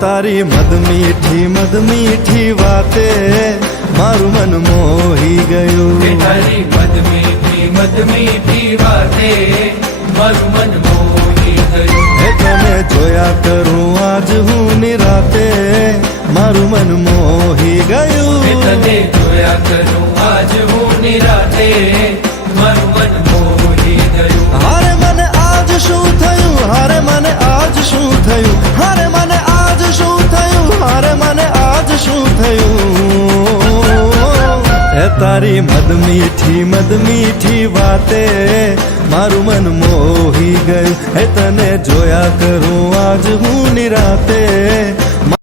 તારી મદ મીઠી વાતે મારું મન મોહી ગયું. તારી મદ મીઠી વાતે મારું મન મોહી ગયું. તને જોયા કરું આજ હું નિરાતે મારું મન મોહી ગયું. તને જોયા કરું આજ હું નિરાતે મારું મન મોહી ગયું. હારે મને આજ શું થયું, હારે મને આજ શું થયું, હારે મને આજ શું થયું, હારે મને આજ શું થયું. એ તારી મદ મીઠી વાતે મારું મન મોહી ગયું. એ તને જોયા કરું આજ હું નિરાતે